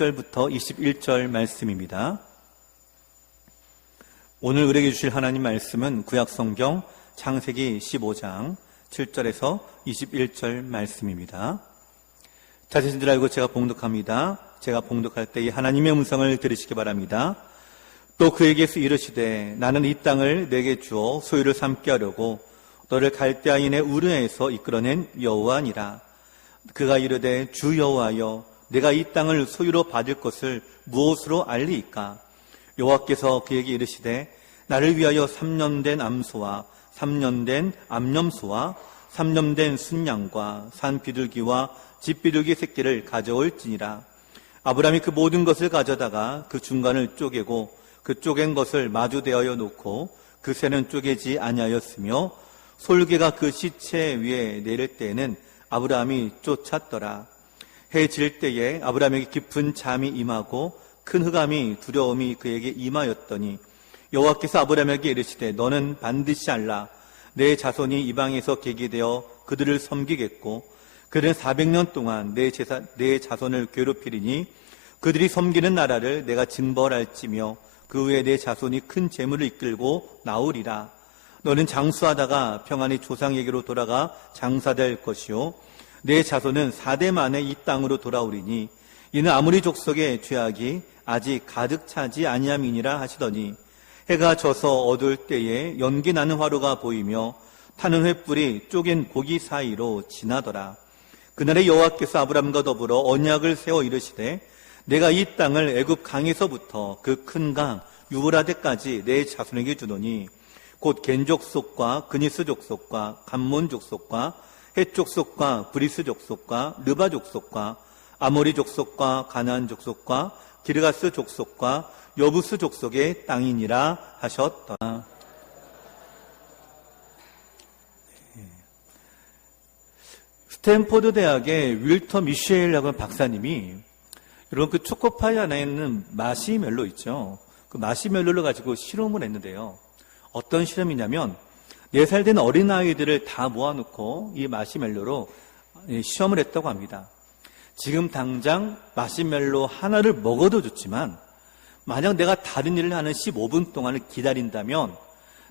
1절부터 21절 말씀입니다. 오늘 우리에게 주실 하나님 말씀은 구약성경 창세기 15장 7절에서 21절 말씀입니다. 자세신 줄 알고 제가 봉독합니다. 제가 봉독할 때 이 하나님의 음성을 들으시기 바랍니다. 또 그에게서 이르시되 나는 이 땅을 내게 주어 소유를 삼게 하려고 너를 갈대아인의 우르에서 이끌어낸 여호와니라. 그가 이르되 주 여호와여 내가 이 땅을 소유로 받을 것을 무엇으로 알리이까? 여호와께서 그에게 이르시되 나를 위하여 3년 된 암소와 3년 된 암염소와 3년 된 순양과 산 비둘기와 집 비둘기 새끼를 가져올지니라. 아브라함이 그 모든 것을 가져다가 그 중간을 쪼개고 그 쪼갠 것을 마주 대하여 놓고 그 새는 쪼개지 아니하였으며 솔개가 그 시체 위에 내릴 때에는 아브라함이 쫓았더라. 해 질 때에 아브라함에게 깊은 잠이 임하고 큰 흑암이 두려움이 그에게 임하였더니 여호와께서 아브라함에게 이르시되 너는 반드시 알라. 내 자손이 이방에서 계기되어 그들을 섬기겠고 그들은 400년 동안 내 자손을 괴롭히리니 그들이 섬기는 나라를 내가 징벌할지며 그 후에 내 자손이 큰 재물을 이끌고 나오리라. 너는 장수하다가 평안히 조상에게로 돌아가 장사될 것이요 내 자손은 4대 만에 이 땅으로 돌아오리니 이는 아무리 족속의 죄악이 아직 가득 차지 아니함이니라 하시더니 해가 져서 어두울 때에 연기 나는 화로가 보이며 타는 횃불이 쪼갠 고기 사이로 지나더라. 그날에 여호와께서 아브람과 더불어 언약을 세워 이르시되 내가 이 땅을 애굽 강에서부터 그 큰 강 유브라데까지 내 자손에게 주노니 곧 겐 족속과 그니스 족속과 감몬 족속과 헷 족속과 브리스 족속과 르바 족속과 아모리 족속과 가나안 족속과 기르가스 족속과 여부스 족속의 땅이니라 하셨더라. 스탠포드 대학의 윌터 미셸이라고 하는 박사님이 여러분 그 초코파이 안에 있는 마시멜로 있죠. 그 마시멜로를 가지고 실험을 했는데요. 어떤 실험이냐면 4살 된 어린아이들을 다 모아놓고 이 마시멜로로 시험을 했다고 합니다. 지금 당장 마시멜로 하나를 먹어도 좋지만 만약 내가 다른 일을 하는 15분 동안을 기다린다면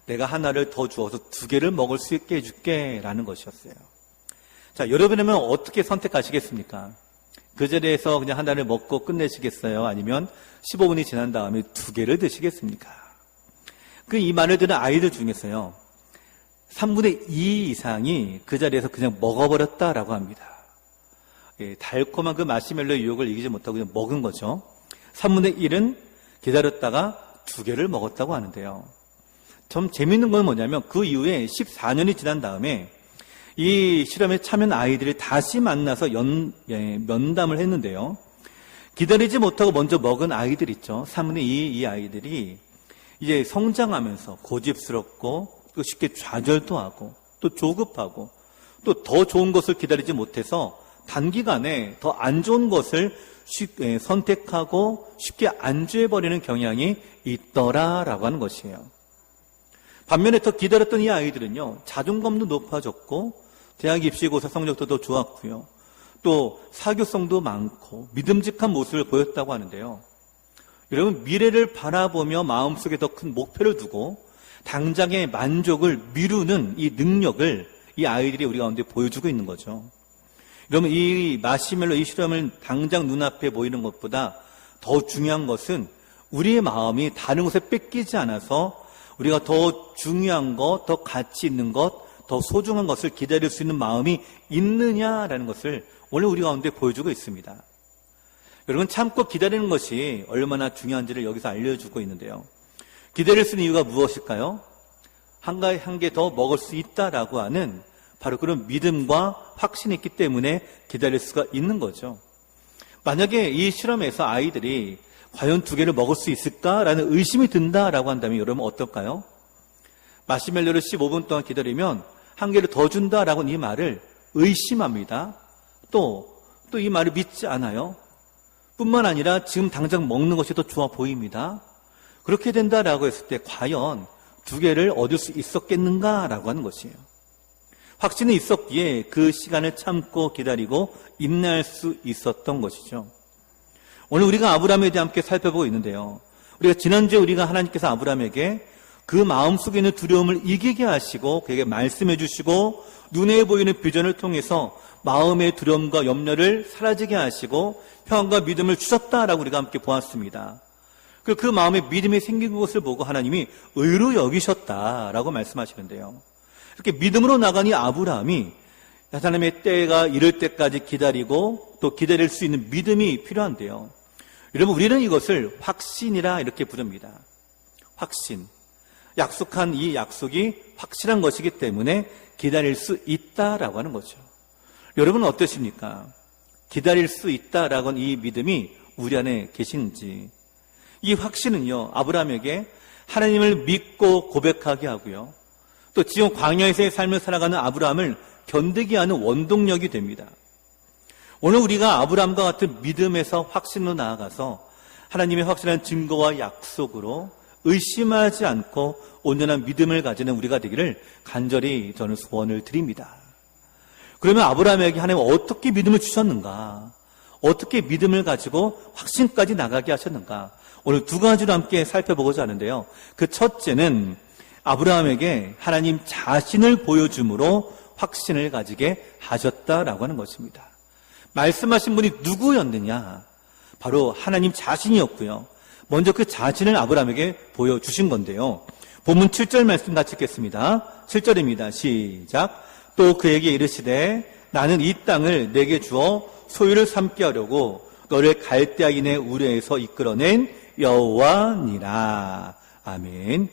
내가 하나를 더 주어서 2개를 먹을 수 있게 해줄게 라는 것이었어요. 자, 여러분이면 어떻게 선택하시겠습니까? 그 자리에서 그냥 하나를 먹고 끝내시겠어요? 아니면 15분이 지난 다음에 2개를 드시겠습니까? 이 말을 들은 아이들 중에서요 3분의 2 이상이 그 자리에서 그냥 먹어버렸다라고 합니다. 달콤한 그 마시멜로의 유혹을 이기지 못하고 그냥 먹은 거죠. 3분의 1은 기다렸다가 2개를 먹었다고 하는데요. 좀 재밌는 건 뭐냐면 그 이후에 14년이 지난 다음에 이 실험에 참여한 아이들이 다시 만나서 면담을 했는데요. 기다리지 못하고 먼저 먹은 아이들 있죠. 3분의 2 이 아이들이 이제 성장하면서 고집스럽고 또 쉽게 좌절도 하고 또 조급하고 또 더 좋은 것을 기다리지 못해서 단기간에 더 안 좋은 것을 선택하고 쉽게 안주해버리는 경향이 있더라라고 하는 것이에요. 반면에 더 기다렸던 이 아이들은요 자존감도 높아졌고 대학 입시고사 성적도 더 좋았고요 또 사교성도 많고 믿음직한 모습을 보였다고 하는데요. 여러분 미래를 바라보며 마음속에 더 큰 목표를 두고 당장의 만족을 미루는 이 능력을 이 아이들이 우리 가운데 보여주고 있는 거죠. 여러분 이 마시멜로 이 실험을 당장 눈앞에 보이는 것보다 더 중요한 것은 우리의 마음이 다른 것에 뺏기지 않아서 우리가 더 중요한 것, 더 가치 있는 것, 더 소중한 것을 기다릴 수 있는 마음이 있느냐라는 것을 오늘 우리 가운데 보여주고 있습니다. 여러분 참고 기다리는 것이 얼마나 중요한지를 여기서 알려주고 있는데요. 기다릴 수 있는 이유가 무엇일까요? 한 개 더 먹을 수 있다라고 하는 바로 그런 믿음과 확신이 있기 때문에 기다릴 수가 있는 거죠. 만약에 이 실험에서 아이들이 과연 2개를 먹을 수 있을까라는 의심이 든다라고 한다면 여러분 어떨까요? 마시멜로를 15분 동안 기다리면 1개를 더 준다라고 이 말을 의심합니다. 또 이 말을 믿지 않아요. 뿐만 아니라 지금 당장 먹는 것이 더 좋아 보입니다. 그렇게 된다라고 했을 때 과연 2개를 얻을 수 있었겠는가라고 하는 것이에요. 확신이 있었기에 그 시간을 참고 기다리고 인내할 수 있었던 것이죠. 오늘 우리가 아브라함에 대해 함께 살펴보고 있는데요. 우리가 지난주에 우리가 하나님께서 아브라함에게 그 마음속에 있는 두려움을 이기게 하시고 그에게 말씀해 주시고 눈에 보이는 비전을 통해서 마음의 두려움과 염려를 사라지게 하시고 평안과 믿음을 주셨다라고 우리가 함께 보았습니다. 그 마음에 믿음이 생긴 것을 보고 하나님이 의로 여기셨다라고 말씀하시는데요. 이렇게 믿음으로 나간 이 아브라함이 하나님의 때가 이를 때까지 기다리고 또 기다릴 수 있는 믿음이 필요한데요. 여러분, 우리는 이것을 확신이라 이렇게 부릅니다. 확신. 약속한 이 약속이 확실한 것이기 때문에 기다릴 수 있다라고 하는 거죠. 여러분은 어떠십니까? 기다릴 수 있다라고 하는 이 믿음이 우리 안에 계신지. 이 확신은요, 아브라함에게 하나님을 믿고 고백하게 하고요. 또 지금 광야에서의 삶을 살아가는 아브라함을 견디게 하는 원동력이 됩니다. 오늘 우리가 아브라함과 같은 믿음에서 확신으로 나아가서 하나님의 확실한 증거와 약속으로 의심하지 않고 온전한 믿음을 가지는 우리가 되기를 간절히 저는 소원을 드립니다. 그러면 아브라함에게 하나님 어떻게 믿음을 주셨는가? 어떻게 믿음을 가지고 확신까지 나가게 하셨는가? 오늘 두 가지로 함께 살펴보고자 하는데요. 그 첫째는 아브라함에게 하나님 자신을 보여줌으로 확신을 가지게 하셨다라고 하는 것입니다. 말씀하신 분이 누구였느냐? 바로 하나님 자신이었고요. 먼저 그 자신을 아브라함에게 보여주신 건데요. 본문 7절 말씀 같이 읽겠습니다. 7절입니다. 시작. 또 그에게 이르시되 나는 이 땅을 내게 주어 소유를 삼게 하려고 너를 갈대아인의 우르에서 이끌어낸 여호와니라. 아멘.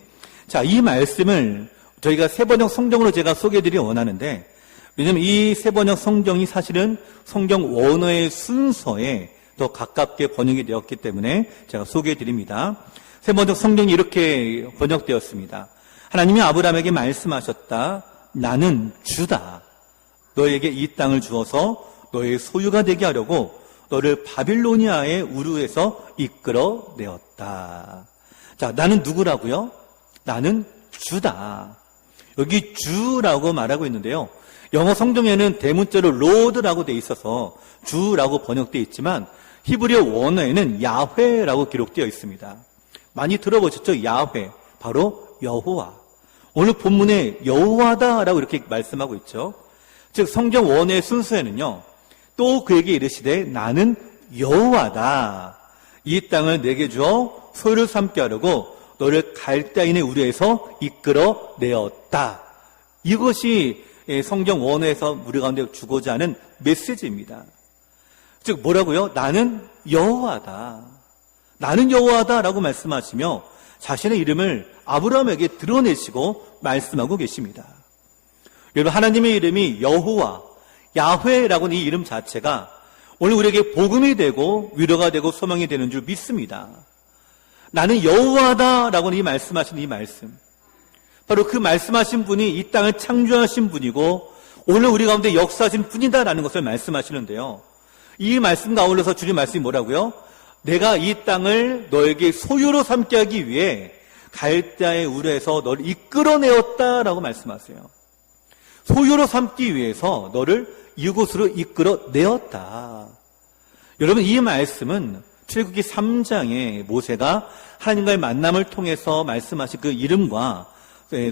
자, 이 말씀을 저희가 세번역 성경으로 제가 소개해드리기 원하는데, 왜냐하면 이 세번역 성경이 사실은 성경 원어의 순서에 더 가깝게 번역이 되었기 때문에 제가 소개해드립니다. 세번역 성경이 이렇게 번역되었습니다. 하나님이 아브라함에게 말씀하셨다. 나는 주다. 너에게 이 땅을 주어서 너의 소유가 되게 하려고 너를 바빌로니아의 우르에서 이끌어내었다. 자, 나는 누구라고요? 나는 주다. 여기 주라고 말하고 있는데요. 영어 성경에는 대문자로 로드라고 돼 있어서 주라고 번역되어 있지만 히브리어 원어에는 야훼라고 기록되어 있습니다. 많이 들어보셨죠? 야훼, 바로 여호와. 오늘 본문에 여호와다라고 이렇게 말씀하고 있죠. 즉 성경 원어의 순서에는요. 또 그에게 이르시되 나는 여호와다. 이 땅을 내게 주어 소유를 삼게 하려고 너를 갈대아인의 우르에서 이끌어내었다. 이것이 성경 원어에서 우리 가운데 주고자 하는 메시지입니다. 즉 뭐라고요? 나는 여호와다. 나는 여호와다라고 말씀하시며 자신의 이름을 아브라함에게 드러내시고 말씀하고 계십니다. 여러분, 하나님의 이름이 여호와, 야훼라고 하는 이 이름 자체가 오늘 우리에게 복음이 되고 위로가 되고 소망이 되는 줄 믿습니다. 나는 여호와다라고 하는 이 말씀하신 이 말씀, 바로 그 말씀하신 분이 이 땅을 창조하신 분이고 오늘 우리 가운데 역사하신 분이다라는 것을 말씀하시는데요. 이 말씀과 아울러서 주님 말씀이 뭐라고요? 내가 이 땅을 너에게 소유로 삼게 하기 위해 갈대아의 우르에서 너를 이끌어내었다라고 말씀하세요. 소유로 삼기 위해서 너를 이곳으로 이끌어내었다. 여러분, 이 말씀은 출애굽기 3장에 모세가 하나님과의 만남을 통해서 말씀하신 그 이름과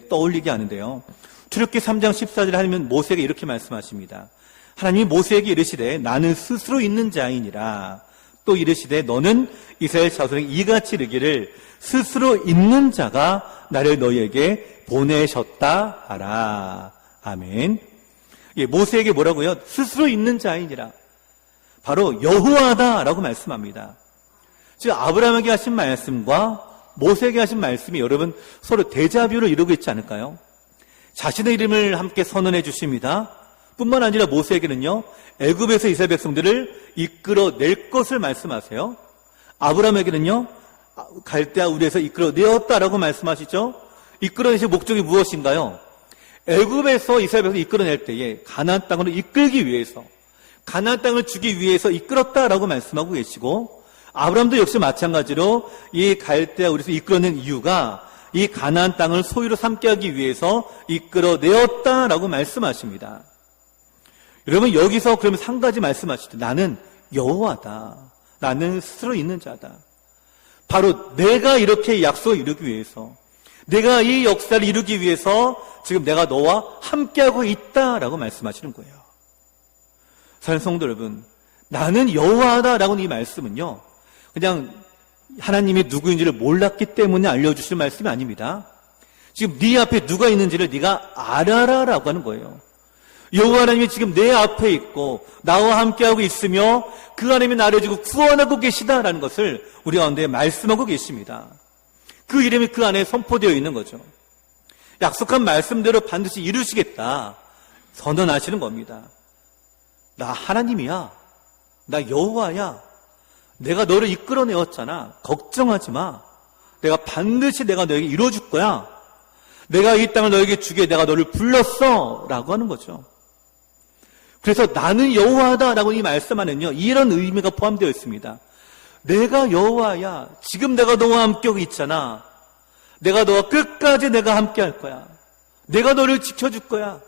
떠올리게 하는데요. 출애굽기 3장 14절에 하나님은 모세에게 이렇게 말씀하십니다. 하나님이 모세에게 이르시되 나는 스스로 있는 자이니라. 또 이르시되 너는 이스라엘 자손에게 이같이 이르기를 스스로 있는 자가 나를 너희에게 보내셨다 하라. 아멘. 예, 모세에게 뭐라고요? 스스로 있는 자이니라. 바로 여호와다라고 말씀합니다. 즉 아브라함에게 하신 말씀과 모세에게 하신 말씀이 여러분 서로 데자뷰를 이루고 있지 않을까요? 자신의 이름을 함께 선언해 주십니다. 뿐만 아니라 모세에게는요, 애굽에서 이스라엘 백성들을 이끌어낼 것을 말씀하세요. 아브라함에게는요, 갈대아 우르에서 이끌어내었다라고 말씀하시죠. 이끌어내실 목적이 무엇인가요? 애굽에서 이스라엘 백성을 이끌어낼 때에 가나안 땅으로 이끌기 위해서, 가나안 땅을 주기 위해서 이끌었다라고 말씀하고 계시고, 아브라함도 역시 마찬가지로 이 갈대아 우르에서 이끌어낸 이유가 이 가나안 땅을 소유로 삼게 하기 위해서 이끌어내었다라고 말씀하십니다. 여러분, 여기서 그러면 한 가지 말씀하시죠. 나는 여호와다. 나는 스스로 있는 자다. 바로 내가 이렇게 약속을 이루기 위해서, 내가 이 역사를 이루기 위해서 지금 내가 너와 함께하고 있다라고 말씀하시는 거예요. 사랑하는 성도 여러분, 나는 여호와다라고 이 말씀은요, 그냥 하나님이 누구인지를 몰랐기 때문에 알려주실 말씀이 아닙니다. 지금 네 앞에 누가 있는지를 네가 알아라라고 하는 거예요. 여호와 하나님이 지금 내 앞에 있고 나와 함께하고 있으며 그 하나님이 나를 지금 구원하고 계시다라는 것을 우리 가운데 말씀하고 계십니다. 그 이름이 그 안에 선포되어 있는 거죠. 약속한 말씀대로 반드시 이루시겠다 선언하시는 겁니다. 나 하나님이야. 나 여호와야. 내가 너를 이끌어내었잖아. 걱정하지 마. 내가 반드시 내가 너에게 이루어줄 거야. 내가 이 땅을 너에게 주게 내가 너를 불렀어 라고 하는 거죠. 그래서 나는 여호와다라고 이 말씀하는요, 이런 의미가 포함되어 있습니다. 내가 여호와야. 지금 내가 너와 함께하고 있잖아. 내가 너와 끝까지 내가 함께할 거야. 내가 너를 지켜줄 거야.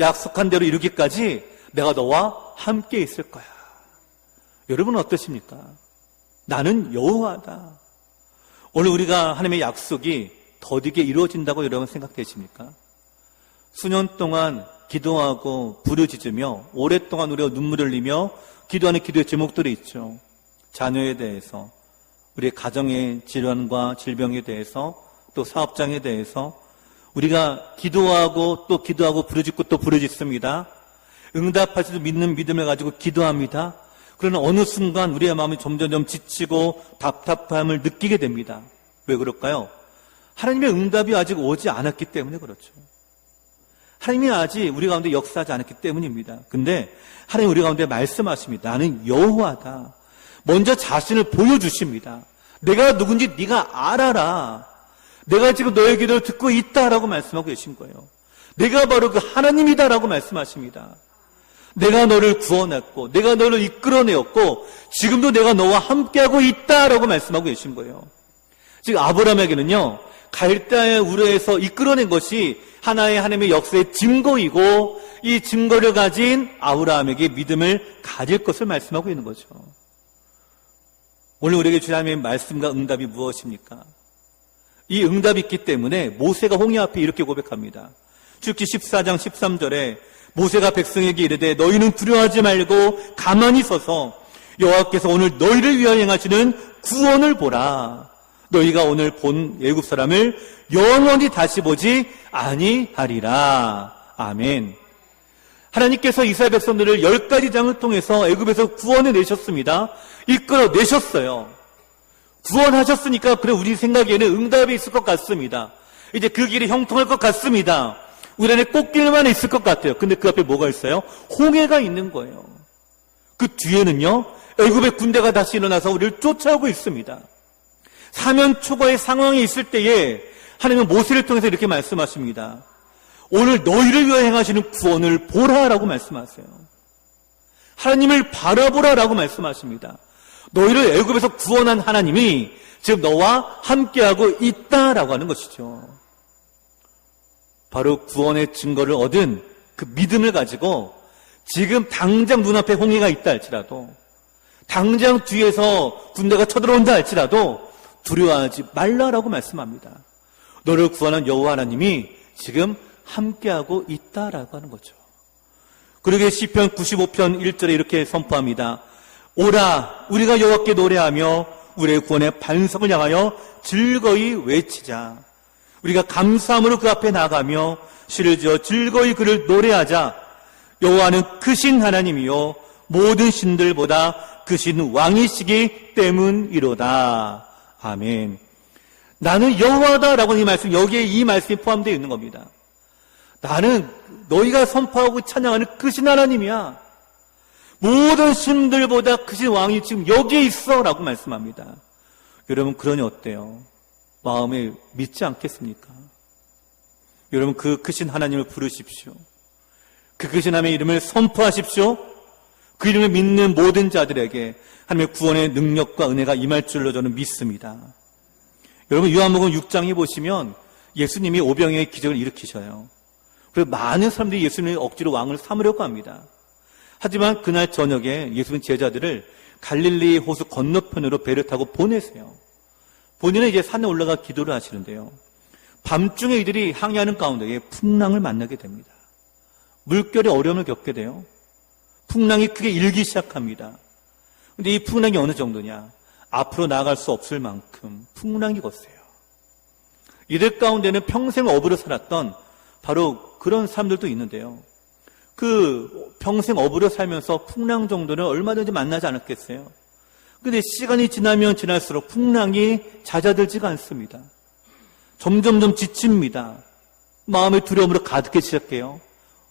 약속한 대로 이루기까지 내가 너와 함께 있을 거야. 여러분은 어떠십니까? 나는 여호와다. 오늘 우리가 하나님의 약속이 더디게 이루어진다고 여러분 생각되십니까? 수년 동안 기도하고 부르짖으며 오랫동안 우리가 눈물을 흘리며 기도하는 기도의 제목들이 있죠. 자녀에 대해서, 우리의 가정의 질환과 질병에 대해서, 또 사업장에 대해서 우리가 기도하고 또 기도하고 부르짖고 또 부르짖습니다. 응답하시도 믿는 믿음을 가지고 기도합니다. 그러나 어느 순간 우리의 마음이 점점 지치고 답답함을 느끼게 됩니다. 왜 그럴까요? 하나님의 응답이 아직 오지 않았기 때문에 그렇죠. 하나님이 아직 우리 가운데 역사하지 않았기 때문입니다. 근데 하나님 우리 가운데 말씀하십니다. 나는 여호와다. 먼저 자신을 보여주십니다. 내가 누군지 네가 알아라. 내가 지금 너의 기도를 듣고 있다라고 말씀하고 계신 거예요. 내가 바로 그 하나님이다라고 말씀하십니다. 내가 너를 구원했고 내가 너를 이끌어내었고 지금도 내가 너와 함께하고 있다라고 말씀하고 계신 거예요. 지금 아브라함에게는요, 갈대아의 우르에서 이끌어낸 것이 하나의 하나님의 역사의 증거이고 이 증거를 가진 아브라함에게 믿음을 가질 것을 말씀하고 있는 거죠. 오늘 우리에게 주신 하나님의 말씀과 응답이 무엇입니까? 이 응답이 있기 때문에 모세가 홍해 앞에 이렇게 고백합니다. 출애굽기 14장 13절에 모세가 백성에게 이르되 너희는 두려워하지 말고 가만히 서서 여호와께서 오늘 너희를 위하여 행하시는 구원을 보라. 너희가 오늘 본 애굽 사람을 영원히 다시 보지 아니하리라. 아멘. 하나님께서 이스라엘 백성들을 10가지 장을 통해서 애굽에서 구원해 내셨습니다. 이끌어내셨어요. 구원하셨으니까 그래 우리 생각에는 응답이 있을 것 같습니다. 이제 그 길이 형통할 것 같습니다. 우리 안에 꽃길만 있을 것 같아요. 근데 그 앞에 뭐가 있어요? 홍해가 있는 거예요. 그 뒤에는요, 애굽의 군대가 다시 일어나서 우리를 쫓아오고 있습니다. 사면 초과의 상황이 있을 때에 하나님은 모세를 통해서 이렇게 말씀하십니다. 오늘 너희를 위하여 행하시는 구원을 보라라고 말씀하세요. 하나님을 바라보라라고 말씀하십니다. 너희를 애굽에서 구원한 하나님이 지금 너와 함께하고 있다라고 하는 것이죠. 바로 구원의 증거를 얻은 그 믿음을 가지고 지금 당장 눈앞에 홍해가 있다 할지라도, 당장 뒤에서 군대가 쳐들어온다 할지라도 두려워하지 말라라고 말씀합니다. 너를 구원한 여호와 하나님이 지금 함께하고 있다라고 하는 거죠. 그러게 시편 95편 1절에 이렇게 선포합니다. 오라 우리가 여호와께 노래하며 우리의 구원의 반석을 향하여 즐거이 외치자. 우리가 감사함으로 그 앞에 나가며 시를 지어 즐거이 그를 노래하자. 여호와는 크신 하나님이요 모든 신들보다 크신 왕이시기 때문이로다. 아멘. 나는 여호와다라고 이 말씀, 여기에 이 말씀이 포함되어 있는 겁니다. 나는 너희가 선포하고 찬양하는 크신 하나님이야. 모든 신들보다 크신 왕이 지금 여기에 있어 라고 말씀합니다. 여러분 그러니 어때요? 마음에 믿지 않겠습니까? 여러분 그 크신 하나님을 부르십시오. 그 크신 하나님의 이름을 선포하십시오. 그 이름을 믿는 모든 자들에게 하나님의 구원의 능력과 은혜가 임할 줄로 저는 믿습니다. 여러분 요한복음 6장에 보시면 예수님이 오병이어의 기적을 일으키셔요. 그래서 많은 사람들이 예수님을 억지로 왕을 삼으려고 합니다. 하지만 그날 저녁에 예수님 제자들을 갈릴리 호수 건너편으로 배를 타고 보내세요. 본인은 이제 산에 올라가 기도를 하시는데요. 밤중에 이들이 항해하는 가운데에 풍랑을 만나게 됩니다. 물결에 어려움을 겪게 돼요. 풍랑이 크게 일기 시작합니다. 근데 이 풍랑이 어느 정도냐? 앞으로 나아갈 수 없을 만큼 풍랑이 거세요. 이들 가운데는 평생 어부로 살았던 바로 그런 사람들도 있는데요. 그 평생 어부로 살면서 풍랑 정도는 얼마든지 만나지 않았겠어요. 근데 시간이 지나면 지날수록 풍랑이 잦아들지가 않습니다. 점점점 지칩니다. 마음의 두려움으로 가득해지기 시작해요.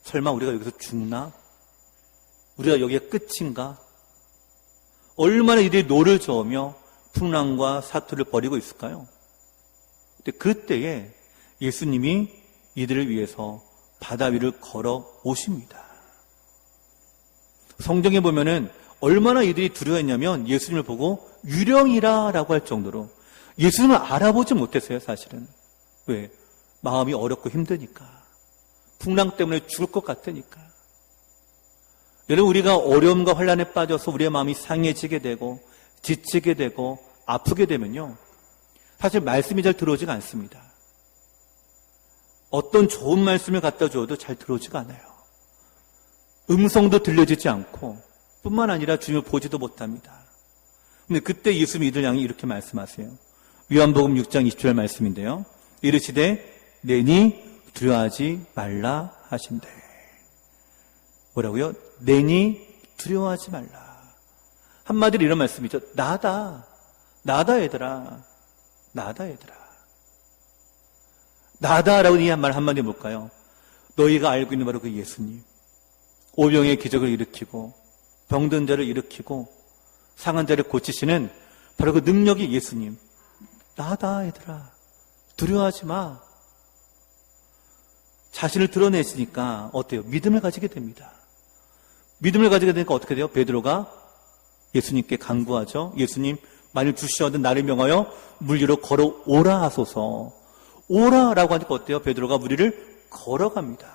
설마 우리가 여기서 죽나? 우리가 여기가 끝인가? 얼마나 이들이 노를 저으며 풍랑과 사투를 벌이고 있을까요? 근데 그때에 예수님이 이들을 위해서 바다 위를 걸어 오십니다. 성경에 보면은 얼마나 이들이 두려워했냐면 예수님을 보고 유령이라 라고 할 정도로 예수님을 알아보지 못했어요, 사실은. 왜? 마음이 어렵고 힘드니까. 풍랑 때문에 죽을 것 같으니까. 여러분, 우리가 어려움과 환난에 빠져서 우리의 마음이 상해지게 되고 지치게 되고 아프게 되면요, 사실 말씀이 잘 들어오지가 않습니다. 어떤 좋은 말씀을 갖다 줘도 잘 들어오지가 않아요. 음성도 들려지지 않고 뿐만 아니라 주님을 보지도 못합니다. 근데 그때 예수님이 이들 향해 이렇게 말씀하세요. 요한복음 6장 20절 말씀인데요. 이르시되 내니 두려워하지 말라 하신대. 뭐라고요? 내니 두려워하지 말라. 한마디로 이런 말씀이죠. 나다 얘들아. 나다 얘들아. 나다라고 이 말 한마디 볼까요? 너희가 알고 있는 바로 그 예수님. 오병의 기적을 일으키고 병든 자를 일으키고 상한 자를 고치시는 바로 그 능력이 예수님. 나다 얘들아. 두려워하지 마. 자신을 드러내시니까 어때요? 믿음을 가지게 됩니다. 믿음을 가지게 되니까 어떻게 돼요? 베드로가 예수님께 간구하죠. 예수님, 만일 주시거든 나를 명하여 물 위로 걸어오라 하소서. 오라라고 하니까 어때요? 베드로가 물 위를 걸어갑니다.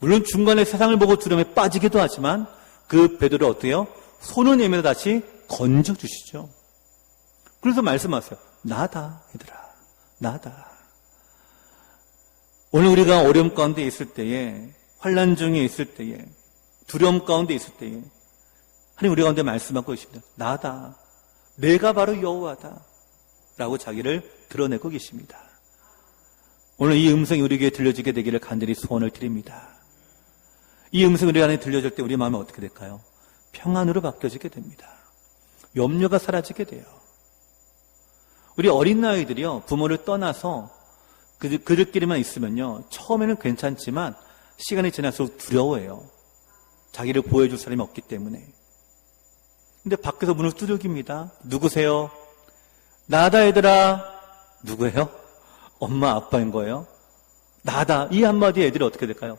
물론 중간에 세상을 보고 두려움에 빠지기도 하지만 그 베드로 어때요? 손을 내밀어 다시 건져주시죠. 그래서 말씀하세요. 나다 얘들아. 나다. 오늘 우리가 어려움 가운데 있을 때에, 환난 중에 있을 때에, 두려움 가운데 있을 때에 하나님 우리 가운데 말씀하고 계십니다. 나다. 내가 바로 여호와다. 라고 자기를 드러내고 계십니다. 오늘 이 음성이 우리에게 들려지게 되기를 간절히 소원을 드립니다. 이 음성이 우리 안에 들려질 때 우리 마음이 어떻게 될까요? 평안으로 바뀌어지게 됩니다. 염려가 사라지게 돼요. 우리 어린 아이들이요, 부모를 떠나서 그들끼리만 있으면요, 처음에는 괜찮지만 시간이 지날수록 두려워해요. 자기를 보여줄 사람이 없기 때문에. 근데 밖에서 문을 두들깁니다. 누구세요? 나다 얘들아. 누구예요? 엄마 아빠인 거예요. 나다. 이 한마디에 애들이 어떻게 될까요?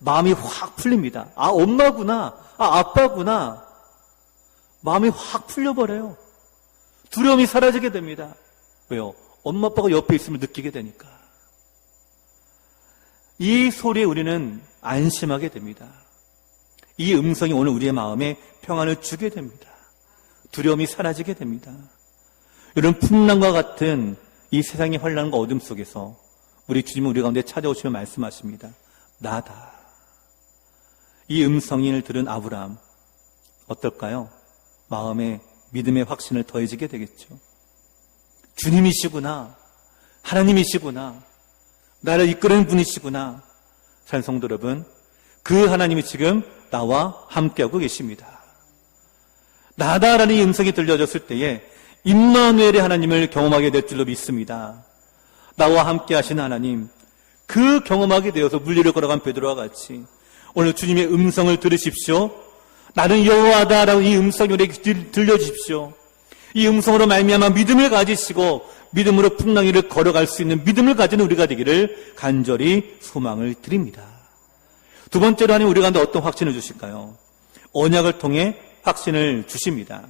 마음이 확 풀립니다. 아, 엄마구나. 아, 아빠구나. 마음이 확 풀려버려요. 두려움이 사라지게 됩니다. 왜요? 엄마 아빠가 옆에 있음을 느끼게 되니까. 이 소리에 우리는 안심하게 됩니다. 이 음성이 오늘 우리의 마음에 평안을 주게 됩니다. 두려움이 사라지게 됩니다. 이런 풍랑과 같은 이 세상의 환난과 어둠 속에서 우리 주님은 우리 가운데 찾아오시며 말씀하십니다. 나다. 이 음성을 들은 아브라함 어떨까요? 마음에 믿음의 확신을 더해지게 되겠죠. 주님이시구나. 하나님이시구나. 나를 이끄는 분이시구나. 사랑하는 성도 여러분, 그 하나님이 지금 나와 함께하고 계십니다. 나다라는 이 음성이 들려졌을 때에 임마누엘의 하나님을 경험하게 될 줄로 믿습니다. 나와 함께 하신 하나님, 그 경험하게 되어서 물 위를 걸어간 베드로와 같이 오늘 주님의 음성을 들으십시오. 나는 여호와다라고 이 음성이 우리에게 들려주십시오. 이 음성으로 말미암아 믿음을 가지시고 믿음으로 풍랑 위를 걸어갈 수 있는 믿음을 가진 우리가 되기를 간절히 소망을 드립니다. 두 번째로 하나님 우리 가운데 어떤 확신을 주실까요? 언약을 통해 확신을 주십니다.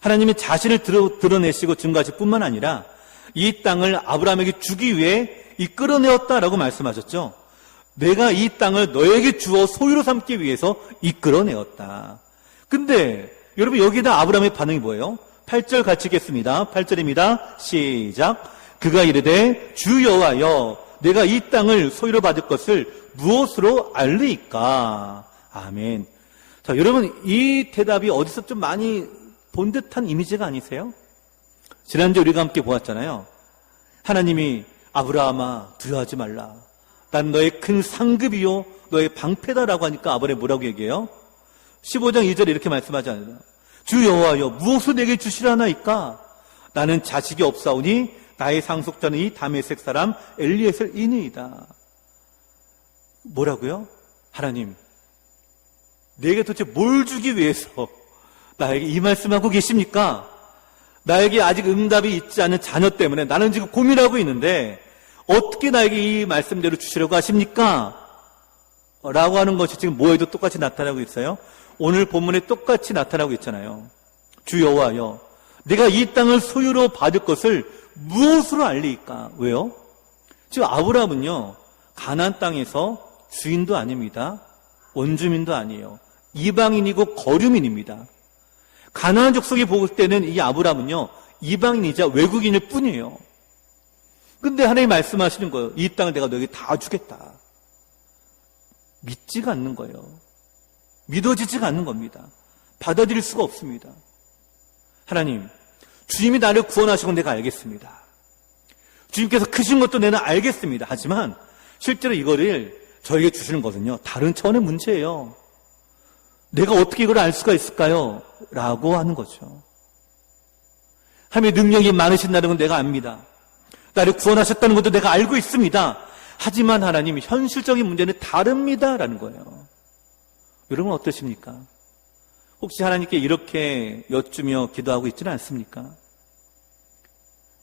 하나님이 자신을 드러내시고 증거하실 뿐만 아니라 이 땅을 아브라함에게 주기 위해 이끌어내었다라고 말씀하셨죠. 내가 이 땅을 너에게 주어 소유로 삼기 위해서 이끌어내었다. 근데 여러분 여기다 아브라함의 반응이 뭐예요? 8절 같이 읽겠습니다. 8절입니다. 시작. 그가 이르되 주 여호와여 내가 이 땅을 소유로 받을 것을 무엇으로 알리이까? 아멘. 자, 여러분 이 대답이 어디서 좀 많이 본 듯한 이미지가 아니세요? 지난주 우리가 함께 보았잖아요. 하나님이 아브라함아 두려워하지 말라. 난 너의 큰 상급이요 너의 방패다라고 하니까 아브라함이 뭐라고 얘기해요? 15장 2절에 이렇게 말씀하지 않나요? 주 여호와여 무엇을 내게 주시라나이까? 나는 자식이 없사오니 나의 상속자는 이 다메섹 사람 엘리에셀이니이다. 뭐라고요? 하나님 내게 도대체 뭘 주기 위해서 나에게 이 말씀하고 계십니까? 나에게 아직 응답이 있지 않은 자녀 때문에 나는 지금 고민하고 있는데 어떻게 나에게 이 말씀대로 주시려고 하십니까? 라고 하는 것이 지금 뭐에도 똑같이 나타나고 있어요. 오늘 본문에 똑같이 나타나고 있잖아요. 주 여호와여 내가 이 땅을 소유로 받을 것을 무엇으로 알리까? 왜요? 지금 아브라함은요 가나안 땅에서 주인도 아닙니다. 원주민도 아니에요. 이방인이고 거류민입니다. 가나안 족속이 볼 때는 이 아브라함은요 이방인이자 외국인일 뿐이에요. 근데 하나님이 말씀하시는 거예요. 이 땅을 내가 너에게 다 주겠다. 믿지가 않는 거예요. 믿어지지가 않는 겁니다. 받아들일 수가 없습니다. 하나님, 주님이 나를 구원하시고 내가 알겠습니다. 주님께서 크신 것도 내가 알겠습니다. 하지만 실제로 이거를 저에게 주시는 것은요 다른 차원의 문제예요. 내가 어떻게 이걸 알 수가 있을까요? 라고 하는 거죠. 하나님의 능력이 많으신다는 건 내가 압니다. 나를 구원하셨다는 것도 내가 알고 있습니다. 하지만 하나님 현실적인 문제는 다릅니다 라는 거예요. 여러분 어떠십니까? 혹시 하나님께 이렇게 여쭈며 기도하고 있지는 않습니까?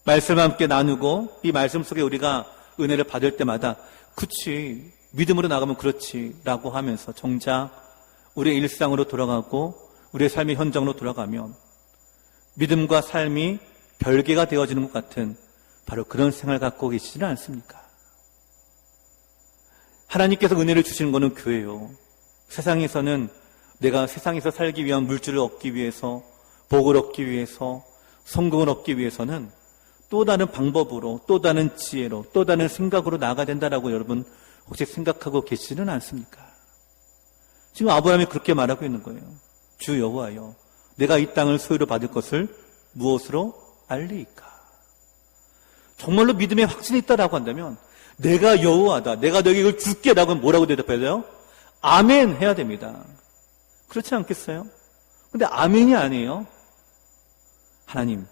말씀을 함께 나누고 이 말씀 속에 우리가 은혜를 받을 때마다 그치 믿음으로 나가면 그렇지 라고 하면서 정작 우리의 일상으로 돌아가고 우리의 삶의 현장으로 돌아가면 믿음과 삶이 별개가 되어지는 것 같은 바로 그런 생활을 갖고 계시지는 않습니까? 하나님께서 은혜를 주시는 것은 교회요. 세상에서는 내가 세상에서 살기 위한 물질을 얻기 위해서 복을 얻기 위해서 성공을 얻기 위해서는 또 다른 방법으로 또 다른 지혜로 또 다른 생각으로 나아가야 된다라고 여러분 혹시 생각하고 계시지는 않습니까? 지금 아브라함이 그렇게 말하고 있는 거예요. 주 여호와여 내가 이 땅을 소유로 받을 것을 무엇으로 알리이까? 정말로 믿음에 확신이 있다라고 한다면 내가 여호와다 내가 너에게 이걸 줄게 라고 하면 뭐라고 대답해야 돼요? 아멘 해야 됩니다. 그렇지 않겠어요? 근데 아멘이 아니에요. 하나님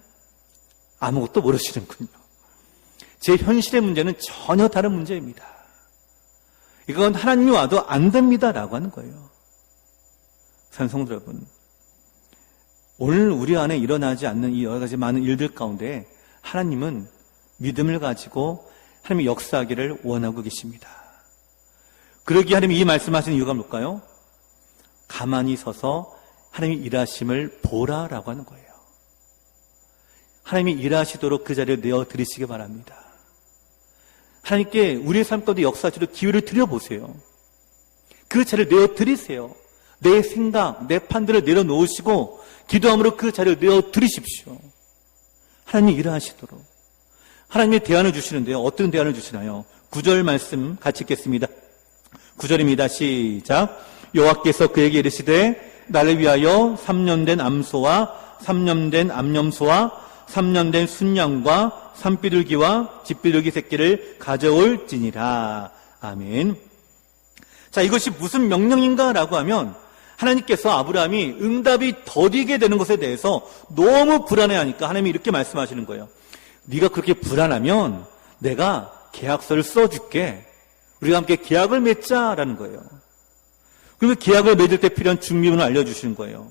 아무것도 모르시는군요. 제 현실의 문제는 전혀 다른 문제입니다. 이건 하나님이 와도 안 됩니다 라고 하는 거예요. 산성도 여러분, 오늘 우리 안에 일어나지 않는 이 여러 가지 많은 일들 가운데 하나님은 믿음을 가지고 하나님이 역사하기를 원하고 계십니다. 그러기에 하나님이 이 말씀하시는 이유가 뭘까요? 가만히 서서 하나님이 일하심을 보라라고 하는 거예요. 하나님이 일하시도록 그 자리를 내어드리시기 바랍니다. 하나님께 우리의 삶 가운데 역사하시도록 기회를 드려보세요. 그 자리를 내어드리세요. 내 생각, 내 판단을 내려놓으시고 기도함으로 그 자리를 내어드리십시오. 하나님이 일하시도록. 하나님의 대안을 주시는데요. 어떤 대안을 주시나요? 9절 말씀 같이 읽겠습니다. 9절입니다. 시작. 여호와께서 그에게 이르시되 나를 위하여 3년 된 암소와 3년 된 암염소와 3년 된 순양과 산비둘기와 집비둘기 새끼를 가져올지니라. 아멘. 자, 이것이 무슨 명령인가 라고 하면 하나님께서 아브라함이 응답이 더디게 되는 것에 대해서 너무 불안해하니까 하나님이 이렇게 말씀하시는 거예요. 네가 그렇게 불안하면 내가 계약서를 써줄게. 우리가 함께 계약을 맺자라는 거예요. 그러면 계약을 맺을 때 필요한 준비문을 알려주시는 거예요.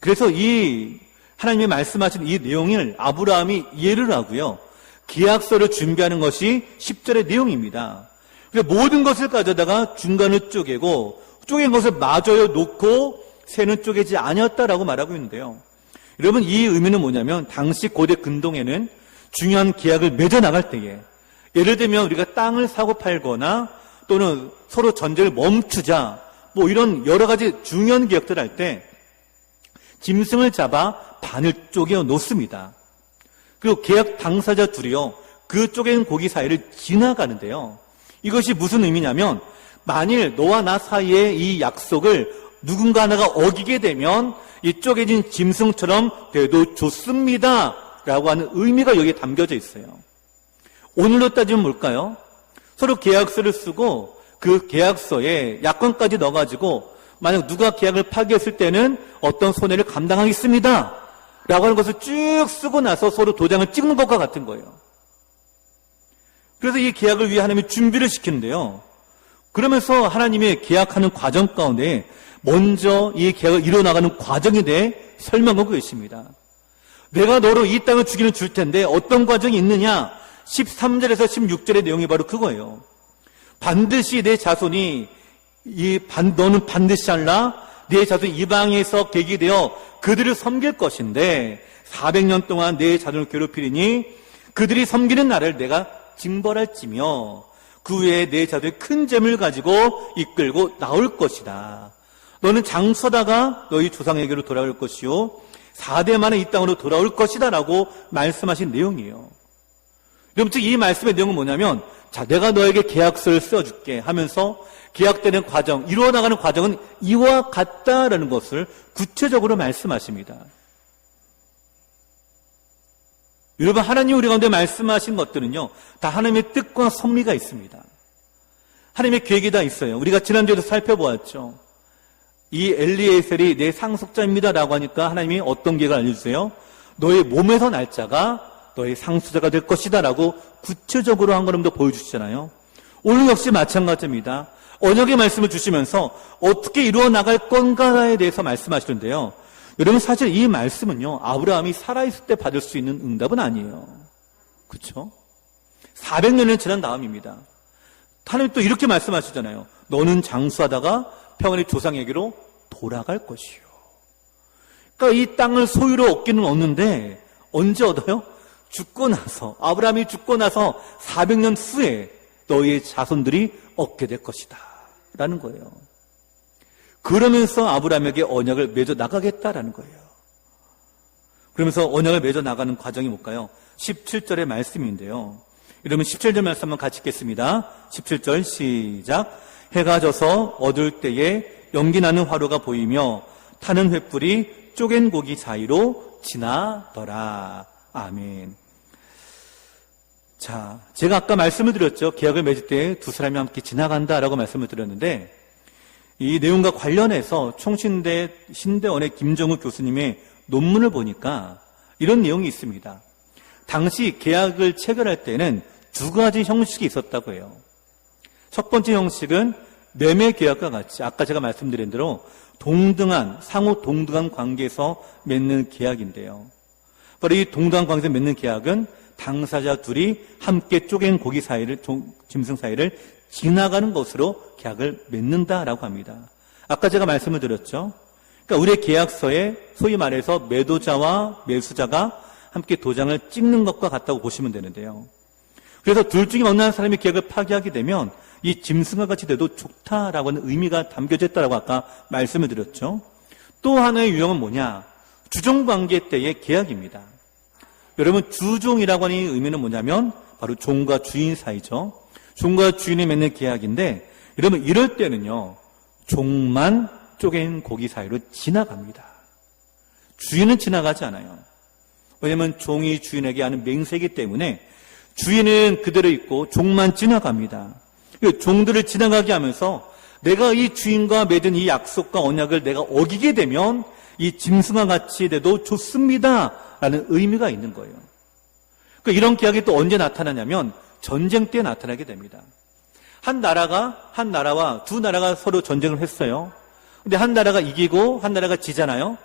그래서 이 하나님이 말씀하신 이 내용을 아브라함이 이해를 하고요. 계약서를 준비하는 것이 10절의 내용입니다. 그러니까 모든 것을 가져다가 중간을 쪼개고 쪼갠 것을 마저요 놓고 새는 쪼개지 아니었다라고 말하고 있는데요. 여러분 이 의미는 뭐냐면 당시 고대 근동에는 중요한 계약을 맺어 나갈 때에 예를 들면 우리가 땅을 사고 팔거나 또는 서로 전쟁을 멈추자 뭐 이런 여러 가지 중요한 계약들을 할 때 짐승을 잡아 반을 쪼개어 놓습니다. 그리고 계약 당사자 둘이요, 그 쪼갠 고기 사이를 지나가는데요. 이것이 무슨 의미냐면, 만일 너와 나 사이의 이 약속을 누군가 하나가 어기게 되면 이 쪼개진 짐승처럼 돼도 좋습니다 라고 하는 의미가 여기에 담겨져 있어요. 오늘로 따지면 뭘까요? 서로 계약서를 쓰고 그 계약서에 약관까지 넣어가지고 만약 누가 계약을 파기했을 때는 어떤 손해를 감당하겠습니다 라고 하는 것을 쭉 쓰고 나서 서로 도장을 찍는 것과 같은 거예요. 그래서 이 계약을 위해 하나님이 준비를 시키는데요. 그러면서 하나님의 계약하는 과정 가운데 먼저 이 계약을 이뤄나가는 과정에 대해 설명하고 계십니다. 내가 너로 이 땅을 주기는 줄 텐데 어떤 과정이 있느냐? 13절에서 16절의 내용이 바로 그거예요. 반드시 내 자손이 너는 반드시 할라. 내 자손이 이방에서 객이 되어 그들을 섬길 것인데 400년 동안 내 자손을 괴롭히리니 그들이 섬기는 나를 내가 징벌할지며 그 후에 내 자손이 큰 재물을 가지고 이끌고 나올 것이다. 너는 장수하다가 너희 조상에게로 돌아올 것이요 4대 만에 이 땅으로 돌아올 것이다 라고 말씀하신 내용이에요. 여러분, 즉 이 말씀의 내용은 뭐냐면, 자, 내가 너에게 계약서를 써줄게 하면서 계약되는 과정, 이루어나가는 과정은 이와 같다라는 것을 구체적으로 말씀하십니다. 여러분, 하나님 우리 가운데 말씀하신 것들은요, 다 하나님의 뜻과 섭리가 있습니다. 하나님의 계획이 다 있어요. 우리가 지난주에도 살펴보았죠. 이 엘리에셀이 내 상속자입니다 라고 하니까 하나님이 어떤 계획을 알려주세요? 너의 몸에서 날 자가 너의 상속자가 될 것이다 라고 구체적으로 한 걸음도 보여주시잖아요. 오늘 역시 마찬가지입니다. 언약의 말씀을 주시면서 어떻게 이루어 나갈 건가에 대해서 말씀하시는데요. 여러분, 사실 이 말씀은요, 아브라함이 살아있을 때 받을 수 있는 응답은 아니에요. 그렇죠? 400년이 지난 다음입니다. 하나님 또 이렇게 말씀하시잖아요. 너는 장수하다가 평안의 조상에게로 돌아갈 것이요. 그러니까 이 땅을 소유로 얻기는 얻는데 언제 얻어요? 죽고 나서, 아브라함이 죽고 나서 400년 후에 너희의 자손들이 얻게 될 것이다 라는 거예요. 그러면서 아브라함에게 언약을 맺어 나가겠다라는 거예요. 그러면서 언약을 맺어 나가는 과정이 뭘까요? 17절의 말씀인데요. 여러분, 17절 말씀 한번 같이 읽겠습니다. 17절 시작. 해가 져서 어두울 때에 연기나는 화로가 보이며 타는 횃불이 쪼갠 고기 사이로 지나더라. 아멘. 자, 제가 아까 말씀을 드렸죠. 계약을 맺을 때 두 사람이 함께 지나간다라고 말씀을 드렸는데, 이 내용과 관련해서 총신대 신대원의 김정우 교수님의 논문을 보니까 이런 내용이 있습니다. 당시 계약을 체결할 때는 두 가지 형식이 있었다고 해요. 첫 번째 형식은 매매 계약과 같이 아까 제가 말씀드린 대로 상호 동등한 관계에서 맺는 계약인데요. 바로 이 동등한 관계에서 맺는 계약은 당사자 둘이 함께 쪼갠 고기 사이를, 짐승 사이를 지나가는 것으로 계약을 맺는다라고 합니다. 아까 제가 말씀을 드렸죠. 그러니까 우리의 계약서에 소위 말해서 매도자와 매수자가 함께 도장을 찍는 것과 같다고 보시면 되는데요. 그래서 둘 중에 어느 한 사람이 계약을 파기하게 되면 이 짐승과 같이 돼도 좋다라고 하는 의미가 담겨져 있다라고 아까 말씀을 드렸죠. 또 하나의 유형은 뭐냐? 주종관계 때의 계약입니다. 여러분, 주종이라고 하는 의미는 뭐냐면 바로 종과 주인 사이죠. 종과 주인이 맺는 계약인데, 여러분, 이럴 때는요, 종만 쪼갠 고기 사이로 지나갑니다. 주인은 지나가지 않아요. 왜냐하면 종이 주인에게 하는 맹세이기 때문에 주인은 그대로 있고 종만 지나갑니다. 종들을 지나가게 하면서 내가 이 주인과 맺은 이 약속과 언약을 내가 어기게 되면 이 짐승과 같이 돼도 좋습니다 라는 의미가 있는 거예요. 이런 계약이 또 언제 나타나냐면 전쟁 때 나타나게 됩니다. 한 나라와 두 나라가 서로 전쟁을 했어요. 근데 한 나라가 이기고 한 나라가 지잖아요.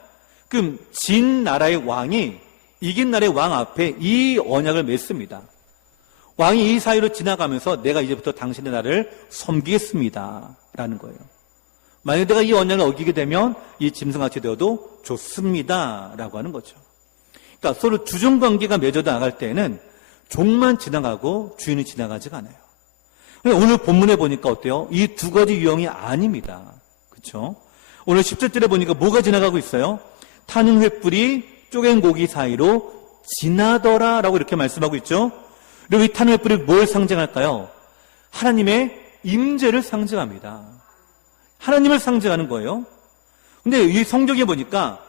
그럼 진 나라의 왕이 이긴 나라의 왕 앞에 이 언약을 맺습니다. 왕이 이 사이로 지나가면서 내가 이제부터 당신의 나라를 섬기겠습니다 라는 거예요. 만약에 내가 이 언약을 어기게 되면 이 짐승같이 되어도 좋습니다 라고 하는 거죠. 그러니까 서로 주종관계가 맺어져 나갈 때는 종만 지나가고 주인이 지나가지가 않아요. 오늘 본문에 보니까 어때요? 이 두 가지 유형이 아닙니다. 그렇죠? 오늘 17절에 보니까 뭐가 지나가고 있어요? 타는 횃불이 쪼갠 고기 사이로 지나더라 라고 이렇게 말씀하고 있죠. 그리고 이 타는 횃불이 뭘 상징할까요? 하나님의 임재를 상징합니다. 하나님을 상징하는 거예요. 근데 이 성경에 보니까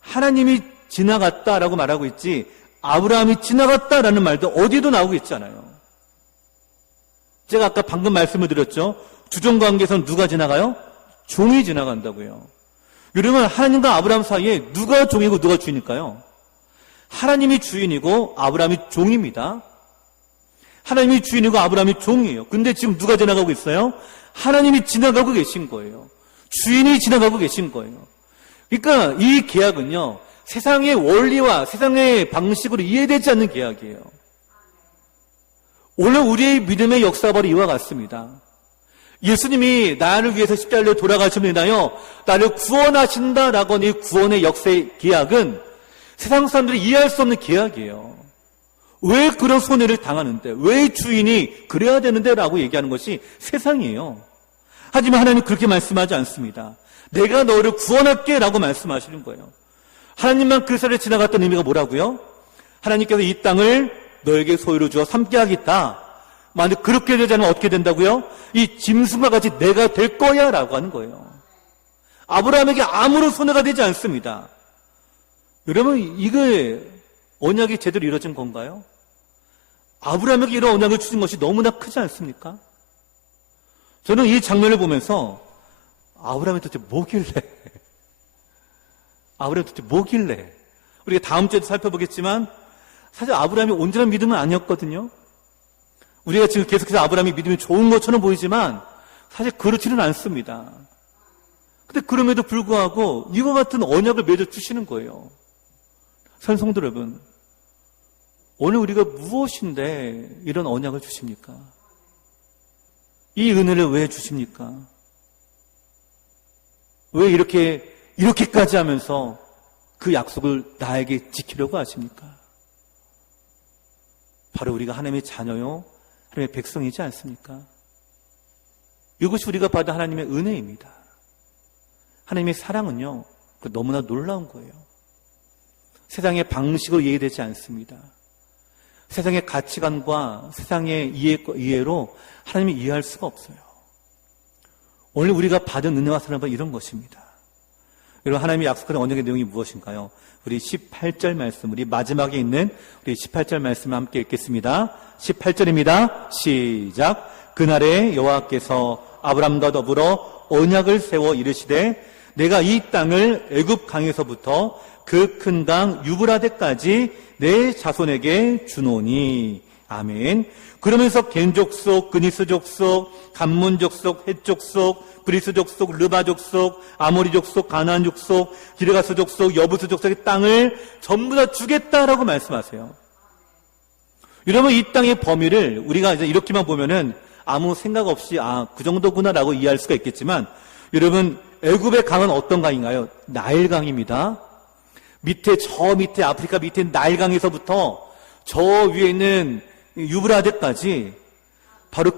하나님이 지나갔다라고 말하고 있지 아브라함이 지나갔다라는 말도 어디도 나오고 있지 않아요. 제가 아까 방금 말씀을 드렸죠. 주종관계에서는 누가 지나가요? 종이 지나간다고요. 여러분, 하나님과 아브라함 사이에 누가 종이고 누가 주인일까요? 하나님이 주인이고 아브라함이 종입니다. 하나님이 주인이고 아브라함이 종이에요. 근데 지금 누가 지나가고 있어요? 하나님이 지나가고 계신 거예요. 주인이 지나가고 계신 거예요. 그러니까 이 계약은요, 세상의 원리와 세상의 방식으로 이해되지 않는 계약이에요. 오늘 우리의 믿음의 역사가 바로 이와 같습니다. 예수님이 나를 위해서 십자가로 돌아가심으로 인하여 나를 구원하신다라고 하는 이 구원의 역사의 계약은 세상 사람들이 이해할 수 없는 계약이에요. 왜 그런 손해를 당하는데, 왜 주인이 그래야 되는데 라고 얘기하는 것이 세상이에요. 하지만 하나님은 그렇게 말씀하지 않습니다. 내가 너를 구원할게 라고 말씀하시는 거예요. 하나님만 그 세상을 지나갔던 의미가 뭐라고요? 하나님께서 이 땅을 너에게 소유로 주어 삼게 하겠다. 만약 그렇게 되지 않으면 어떻게 된다고요? 이 짐승과 같이 내가 될 거야 라고 하는 거예요. 아브라함에게 아무런 손해가 되지 않습니다. 여러분, 이게 언약이 제대로 이루어진 건가요? 아브라함에게 이런 언약을 주신 것이 너무나 크지 않습니까? 저는 이 장면을 보면서 아브라함이 도대체 뭐길래 우리가 다음 주에도 살펴보겠지만 사실 아브라함이 온전한 믿음은 아니었거든요. 우리가 지금 계속해서 아브라함이 믿음이 좋은 것처럼 보이지만 사실 그렇지는 않습니다. 근데 그럼에도 불구하고 이와 같은 언약을 맺어주시는 거예요. 성도 여러분, 오늘 우리가 무엇인데 이런 언약을 주십니까? 이 은혜를 왜 주십니까? 왜 이렇게까지 하면서 그 약속을 나에게 지키려고 하십니까? 바로 우리가 하나님의 자녀요, 하나님의 백성이지 않습니까? 이것이 우리가 받은 하나님의 은혜입니다. 하나님의 사랑은요, 너무나 놀라운 거예요. 세상의 방식으로 이해되지 않습니다. 세상의 가치관과 세상의 이해로 하나님이 이해할 수가 없어요. 오늘 우리가 받은 은혜와 사랑은 이런 것입니다. 여러분, 하나님이 약속하는 언약의 내용이 무엇인가요? 우리 18절 말씀, 우리 마지막에 있는 우리 18절 말씀을 함께 읽겠습니다. 18절입니다. 시작. 그날에 여호와께서 아브람과 더불어 언약을 세워 이르시되 내가 이 땅을 애굽 강에서부터 그 큰 강 유브라데까지 내 자손에게 주노니. 아멘. 그러면서 겐 족속, 그니스 족속, 감문 족속, 헷 족속, 브리스 족속, 르바 족속, 아모리 족속, 가나안 족속, 기르가스 족속, 여부스 족속의 땅을 전부 다 주겠다라고 말씀하세요. 여러분, 이 땅의 범위를 우리가 이제 이렇게만 보면은 아무 생각 없이 그 정도구나라고 이해할 수가 있겠지만, 여러분, 애굽의 강은 어떤 강인가요? 나일강입니다. 저 밑에 아프리카 밑에 나일강에서부터 저 위에 있는 유브라데까지 바로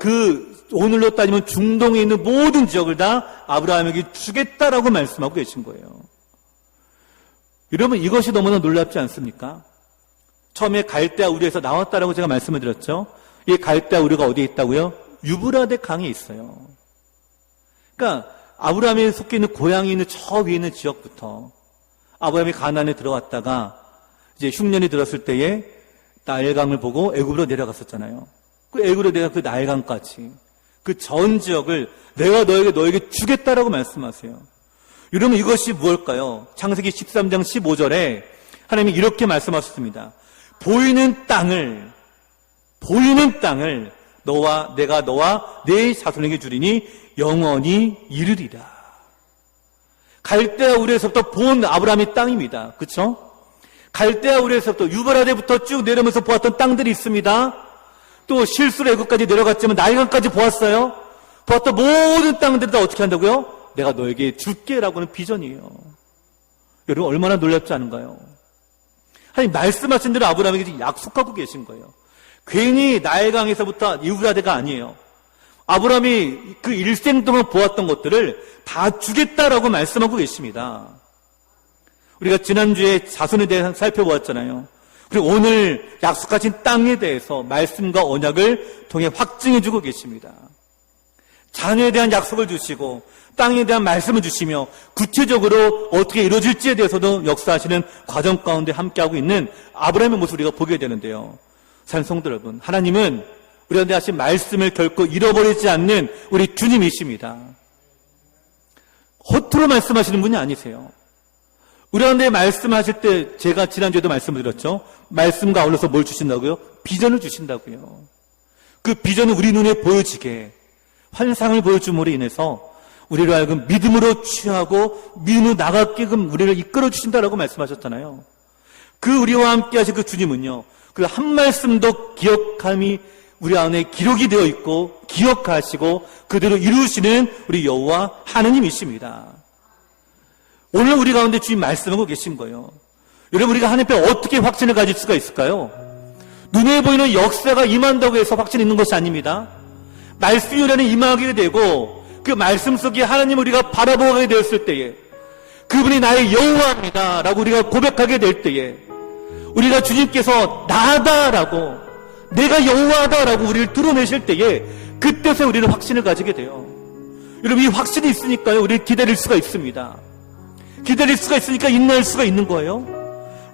오늘로 따지면 중동에 있는 모든 지역을 다 아브라함에게 주겠다라고 말씀하고 계신 거예요. 여러분, 이것이 너무나 놀랍지 않습니까? 처음에 갈대아 우르에서 나왔다라고 제가 말씀을 드렸죠. 이 갈대아 우르가 어디에 있다고요? 유브라데 강에 있어요. 그러니까 아브라함이 속해 있는 고향이 있는 저 위에 있는 지역부터 아브라함이 가나안에 들어갔다가 이제 흉년이 들었을 때에 나일강을 보고 애굽으로 내려갔었잖아요. 그 애굽으로 내려간 그 나일강까지 그 전 지역을 내가 너에게 주겠다라고 말씀하세요. 여러분, 이것이 무엇일까요? 창세기 13장 15절에 하나님이 이렇게 말씀하셨습니다. 보이는 땅을 내가 너와 내 자손에게 주리니 영원히 이르리라. 갈대아 우르에서부터 본 아브라함의 땅입니다. 그렇죠? 갈대아 우르에서부터 유브라데부터 쭉 내려오면서 보았던 땅들이 있습니다. 또 실수로 애굽까지 내려갔지만 나일강까지 보았어요. 보았던 모든 땅들을 다 어떻게 한다고요? 내가 너에게 줄게라고 하는 비전이에요. 여러분, 얼마나 놀랍지 않은가요? 하나님 말씀하신 대로 아브라함에게 약속하고 계신 거예요. 괜히 나일강에서부터 유브라데가 아니에요. 아브라함이 그 일생 동안 보았던 것들을 다 주겠다라고 말씀하고 계십니다. 우리가 지난주에 자손에 대해서 살펴보았잖아요. 그리고 오늘 약속하신 땅에 대해서 말씀과 언약을 통해 확증해주고 계십니다. 자녀에 대한 약속을 주시고 땅에 대한 말씀을 주시며 구체적으로 어떻게 이루어질지에 대해서도 역사하시는 과정 가운데 함께하고 있는 아브라함의 모습을 우리가 보게 되는데요. 사랑하는 성도 여러분, 하나님은 우리한테 하신 말씀을 결코 잃어버리지 않는 우리 주님이십니다. 허투루 말씀하시는 분이 아니세요. 우리한테 말씀하실 때 제가 지난주에도 말씀을 드렸죠. 말씀과 아울러서 뭘 주신다고요? 비전을 주신다고요. 그 비전은 우리 눈에 보여지게 환상을 보여줌으로 인해서 우리를 하여금 믿음으로 취하고 믿음으로 나가게끔 우리를 이끌어 주신다라고 말씀하셨잖아요. 그 우리와 함께 하신 그 주님은요, 그 한 말씀도 기억함이 우리 안에 기록이 되어 있고 기억하시고 그대로 이루시는 우리 여호와 하느님이십니다. 오늘 우리 가운데 주님 말씀하고 계신 거예요. 여러분, 우리가 하나님 앞에 어떻게 확신을 가질 수가 있을까요? 눈에 보이는 역사가 임한다고 해서 확신이 있는 것이 아닙니다. 말씀이 우리 안에 임하게 되고 그 말씀 속에 하나님을 우리가 바라보게 되었을 때에 그분이 나의 여호와입니다 라고 우리가 고백하게 될 때에 우리가 주님께서 나다라고 내가 여호와다라고 우리를 드러내실 때에 그때서 우리는 확신을 가지게 돼요. 여러분, 이 확신이 있으니까요 우리를 기다릴 수가 있습니다. 기다릴 수가 있으니까 인내할 수가 있는 거예요.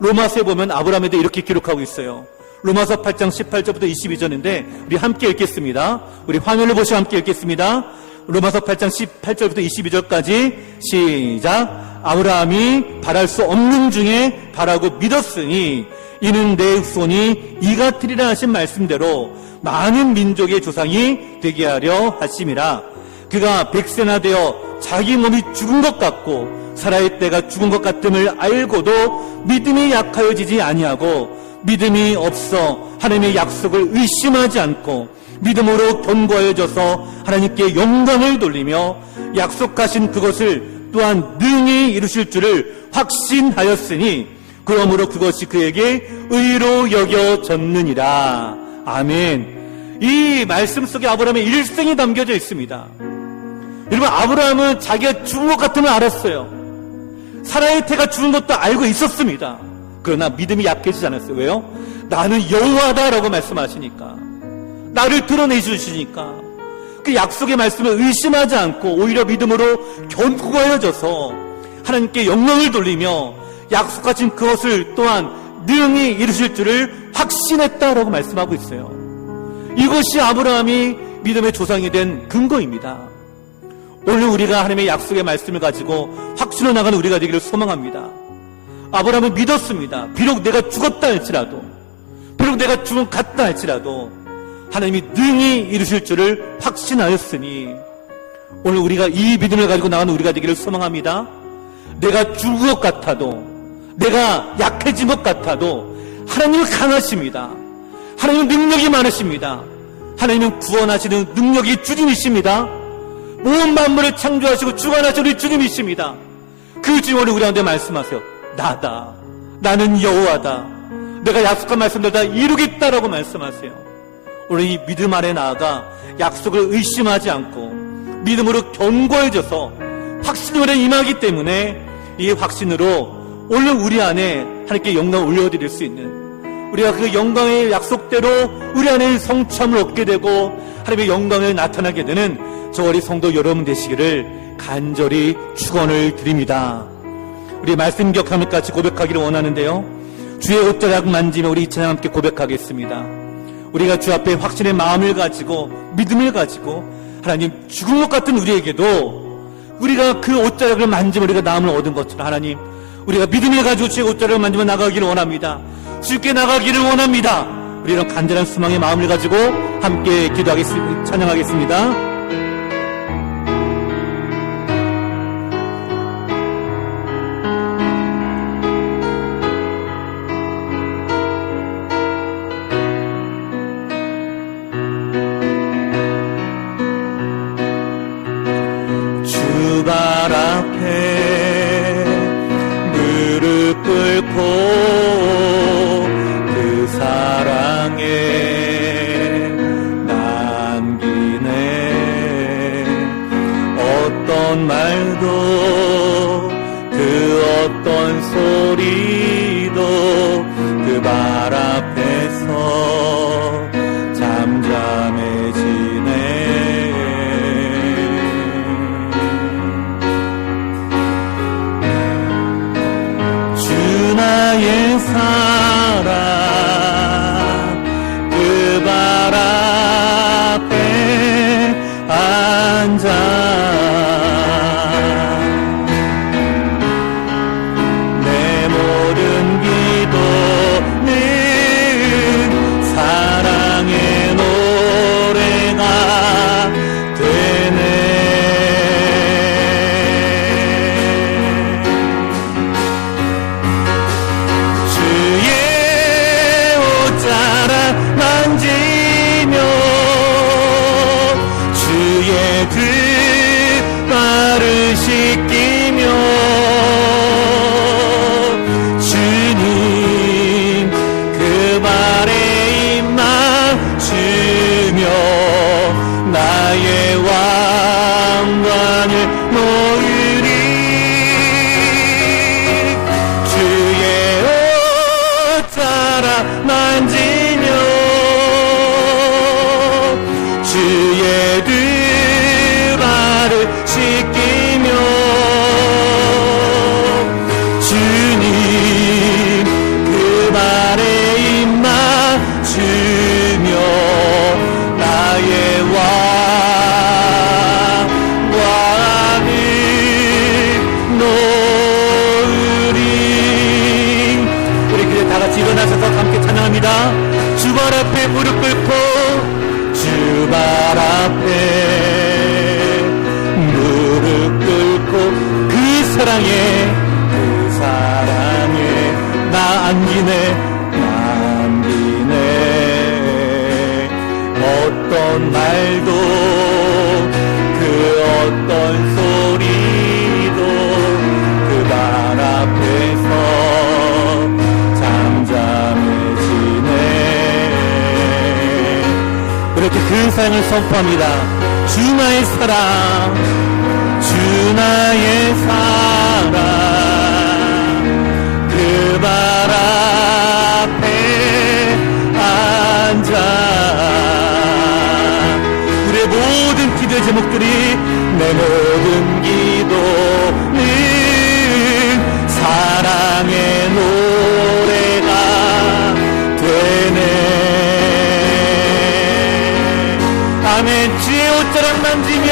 로마서에 보면 아브라함에 대해 이렇게 기록하고 있어요. 로마서 8장 18절부터 22절인데 우리 함께 읽겠습니다. 우리 화면을 보시고 함께 읽겠습니다. 로마서 8장 18절부터 22절까지 시작. 아브라함이 바랄 수 없는 중에 바라고 믿었으니 이는 내 후손이 이 같으리라 하신 말씀대로 많은 민족의 조상이 되게 하려 하심이라. 그가 백세나 되어 자기 몸이 죽은 것 같고 살아의 때가 죽은 것 같음을 알고도 믿음이 약하여지지 아니하고 믿음이 없어 하나님의 약속을 의심하지 않고 믿음으로 견고하여져서 하나님께 영광을 돌리며 약속하신 그것을 또한 능히 이루실 줄을 확신하였으니 그러므로 그것이 그에게 의로 여겨졌느니라. 아멘. 이 말씀 속에 아브라함의 일생이 담겨져 있습니다. 여러분, 아브라함은 자기가 죽은 것 같음을 알았어요. 사라의 태가 죽은 것도 알고 있었습니다. 그러나 믿음이 약해지지 않았어요. 왜요? 나는 여호와다라고 말씀하시니까, 나를 드러내 주시니까 그 약속의 말씀을 의심하지 않고 오히려 믿음으로 견고해져서 하나님께 영광을 돌리며 약속하신 그것을 또한 능히 이루실 줄을 확신했다라고 말씀하고 있어요. 이것이 아브라함이 믿음의 조상이 된 근거입니다. 오늘 우리가 하나님의 약속의 말씀을 가지고 확신으로 나가는 우리가 되기를 소망합니다. 아브라함은 믿었습니다. 비록 내가 죽었다 할지라도, 비록 내가 죽은 같다 할지라도 하나님이 능히 이루실 줄을 확신하였으니 오늘 우리가 이 믿음을 가지고 나가는 우리가 되기를 소망합니다. 내가 죽은 것 같아도, 내가 약해진 것 같아도 하나님은 강하십니다. 하나님은 능력이 많으십니다. 하나님은 구원하시는 능력이 주님이십니다. 온 만물을 창조하시고 주관하시는 우리 주님이십니다. 그 주님을 우리 가운데 말씀하세요. 나다. 나는 여호와다. 내가 약속한 말씀들 다 이루겠다라고 말씀하세요. 오늘 이 믿음 안에 나아가 약속을 의심하지 않고 믿음으로 견고해져서 확신으로 임하기 때문에 이 확신으로 오늘 우리 안에 하나님께 영광을 올려드릴 수 있는, 우리가 그 영광의 약속대로 우리 안에 성취함을 얻게 되고 하나님의 영광을 나타나게 되는 저희 성도 여러분 되시기를 간절히 축원을 드립니다. 우리 말씀 기억하며 같이 고백하기를 원하는데요, 주의 옷자락 만지며 우리 이 찬양 함께 고백하겠습니다. 우리가 주 앞에 확신의 마음을 가지고 믿음을 가지고 하나님 죽은 것 같은 우리에게도 우리가 그 옷자락을 만지면 우리가 나음을 얻은 것처럼 하나님 우리가 믿음을 가지고 주의 옷자락을 만지며 나가기를 원합니다. 주께 나가기를 원합니다. 우리는 간절한 소망의 마음을 가지고 함께 기도하겠습니다. 찬양하겠습니다. 발 앞에 무릎 꿇고 그 사랑에 남기네 옷자락 만지며 주의 두 발을 씻기며 주님 그 발에 입 맞추며 나의 왕관을 놓으리. 우리 그래 다 같이 일어나셔서 함께 찬양합니다. 주발 앞에 무릎 꿇고 주발 앞에 무릎 꿇고 그 사랑에 나 안기네 어떤 말도 그 어떤 소리도 그 발 앞에서 잠잠해지네. 그렇게 그 사랑을 선포합니다. 주 나의 사랑, 주 나의 사랑, 그 발 앞에 앉아 우리의 모든 기도의 제목들이 내 모든 기도는 사랑의 노래가 되네. 아멘. 주의 옷자락 만지며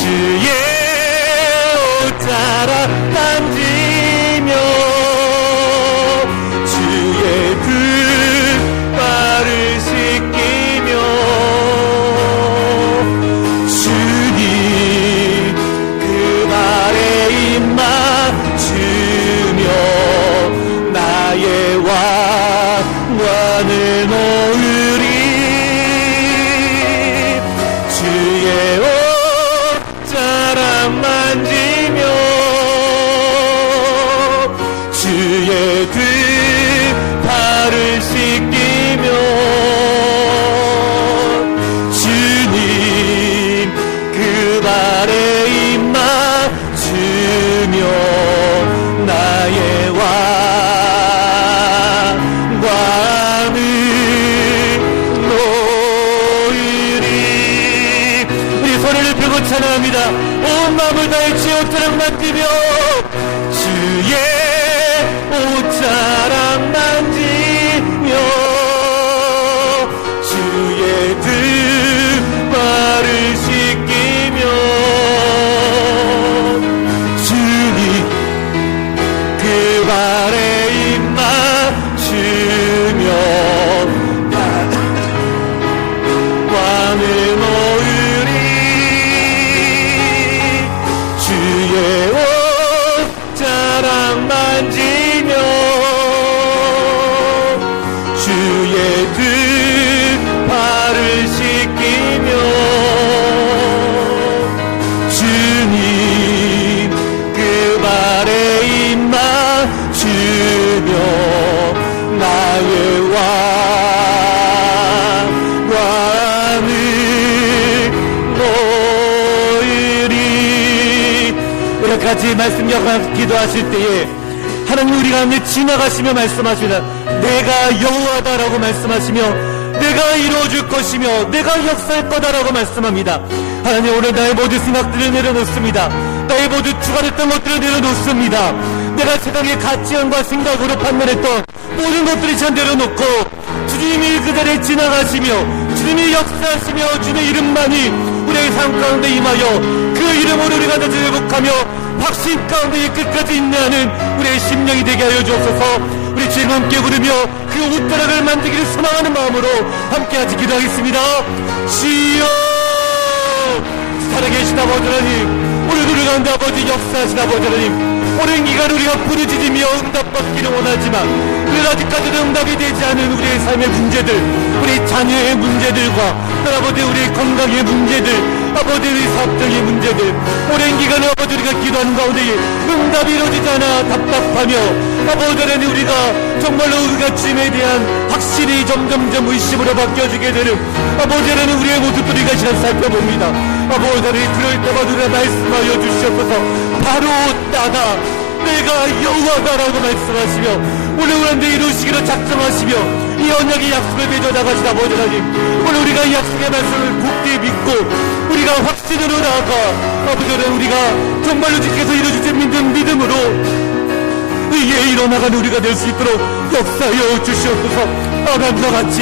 주의 옷자락 만지며 주의 두 발을 씻기며 주님 그 발에 입 맞추며 나의 왕관을 놓으리. 주의 옷자락 만지며 주의 두 발을 씻기며 주님 그 발에 입 맞추며 나의 왕관을 놓으리. 우리 소리를 펴고 찬양합니다. 온 마음을 다해 주의 옷자락 만지며 주의 옷자락 만지며 주의 두 발을 씻기며 주님 그 발에 입 맞추며 왕을 놓으리. 주의 옷자락 만지며 주의 두 발을 씻기며 주님 그 발에 입 맞추며 나의 왕관을 놓으리. 우리 같이 말씀 기억하면서 기도하실 때에 하나님 우리 가운데 지나가시며 말씀하시다. 내가 여호와다라고 말씀하시며 내가 이루어줄 것이며 내가 역사할 거다라고 말씀합니다. 하나님 오늘 나의 모든 생각들을 내려놓습니다. 나의 모든 추가됐던 것들을 내려놓습니다. 내가 세상의 가치관과 생각으로 판단했던 모든 것들을 전 내려놓고 주님이 그 자리에 지나가시며 주님이 역사하시며 주님의 이름만이 우리의 삶 가운데 임하여 그 이름으로 우리가 나를 회복하며 확신 가운데 끝까지 인내하는 우리의 심령이 되게 하여 주옵소서. 우리 주님 함께 부르며 그 옷자락을 만들기를 소망하는 마음으로 함께하지 기도하겠습니다. 주여 살아계신 아버지 하나님, 오늘 우리 가운데 아버지 역사하신 아버지 하나님, 오랜 기간 우리가 부르짖으며 응답받기를 원하지만 우리가 아직까지도 응답이 되지 않은 우리의 삶의 문제들, 우리 자녀의 문제들과 아버지 우리의 건강의 문제들, 아버지 우리 사업적인 문제들, 오랜 기간에 아버지 우리가 기도하는 가운데 응답이 이루어지지 않아 답답하며 아버지 하나님 우리가 정말로 우리가 주님에 대한 확실히 점점점 의심으로 바뀌어지게 되는 아버지 하나님 우리의 모습들을 이 시간 살펴봅니다. 아버지 하나님 그럴 때마다 우리가 말씀하여 주시옵소서. 바로 나다, 내가 여호와다라고 말씀하시며 오늘 우리한테 이루시기로 작정하시며 이 언약의 약속을 맺어 나가신 아버지 하나님, 오늘 우리가 이 약속의 말씀을 굳게 믿고 우리가 확신으로 나아가 아버지 하나님, 우리가 정말로 주께서 이루어주신 믿음으로 의에 일어나가는 우리가 될 수 있도록 역사하여 주시옵소서. 아담과 같이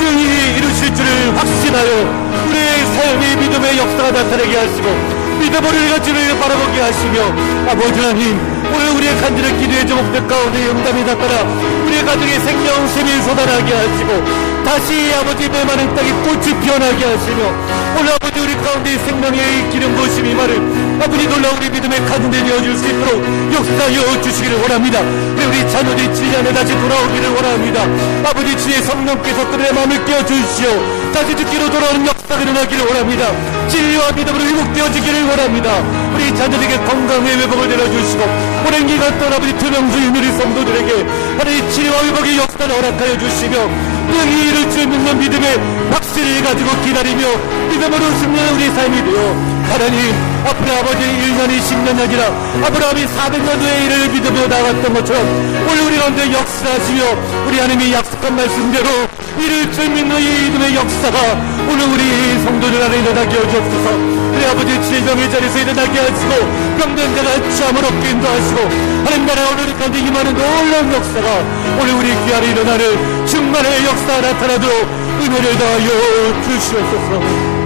능히 이루실 줄을 확신하여 우리의 삶의 믿음의 역사가 나타나게 하시고 믿음으로 우리가 주를 바라보게 하시며 아버지 하나님, 오늘 우리의 간절한 기도의 제목들 가운데 영감이 나타나 우리의 가정의 생명샘이 솟아나게 하시고 다시 아버지 메마른 땅에 꽃이 피어나게 하시며 오늘 아버지 우리 가운데 생명의 기름 부으심이 많은 아버지 놀라운 우리 믿음의 가정들이 되어줄 수 있도록 역사하여 주시기를 원합니다. 우리 자녀들이 7년에 다시 돌아오기를 원합니다. 아버지 주의 성령께서 그들의 마음을 깨워주시오 다시 듣기로 돌아오는 역사가 일어나기를 원합니다. 진리와 믿음으로 회복되어지기를 원합니다. 우리 자녀들에게 건강의 회복을 내려주시고 오랜 기간 동안 아버지 투명주 유누리 성도들에게 하나님 치료와 회복의 역사를 허락하여 주시며 능히 이룰 줄 믿는 믿음의 확신을 가지고 기다리며 믿음으로 승리하는 우리 삶이 되어 하나님 앞으로 아버지 1년이 10년이 아니라 아브라함이 400년 후의 일을 믿으며 나갔던 것처럼 오늘 우리 가운데 역사하시며 우리 하나님이 약속한 말씀대로 이룰 줄 믿는 이 믿음의 역사가 오늘 우리 성도들 안에 일어나게 하옵소서. 우리 아버지 질병의 자리에서 일어나게 하시고 병든 자가 잠을 얻게 인도하시고 하나님 나라 오늘 가운데 임하는 놀라운 역사가 오늘 우리 귀 안에 일어나는 충만의 역사가 나타나도록 은혜를 다하여 주시옵소서.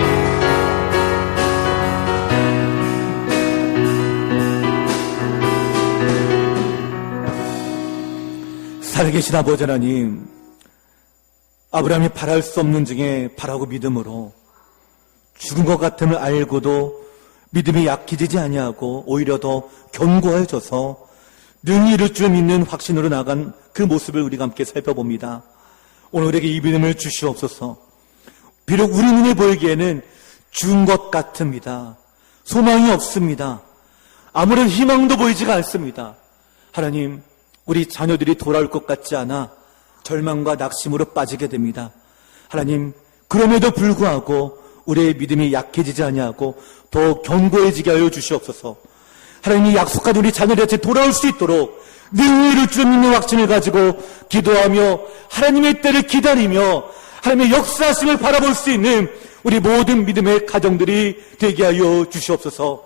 살아계신 아버지 하나님, 아브라함이 바랄 수 없는 중에 바라고 믿음으로 죽은 것 같음을 알고도 믿음이 약해지지 아니하고 오히려 더 견고해져서 능히 이룰 줄 믿는 확신으로 나간 그 모습을 우리가 함께 살펴봅니다. 오늘 우리에게 이 믿음을 주시옵소서. 비록 우리 눈에 보이기에는 죽은 것 같습니다. 소망이 없습니다. 아무런 희망도 보이지가 않습니다. 하나님, 우리 자녀들이 돌아올 것 같지 않아 절망과 낙심으로 빠지게 됩니다. 하나님, 그럼에도 불구하고 우리의 믿음이 약해지지 아니하고 더 견고해지게 하여 주시옵소서. 하나님이 약속한 우리 자녀들한테 돌아올 수 있도록 능히 이룰 줄 믿는 확신을 가지고 기도하며 하나님의 때를 기다리며 하나님의 역사하심을 바라볼 수 있는 우리 모든 믿음의 가정들이 되게 하여 주시옵소서.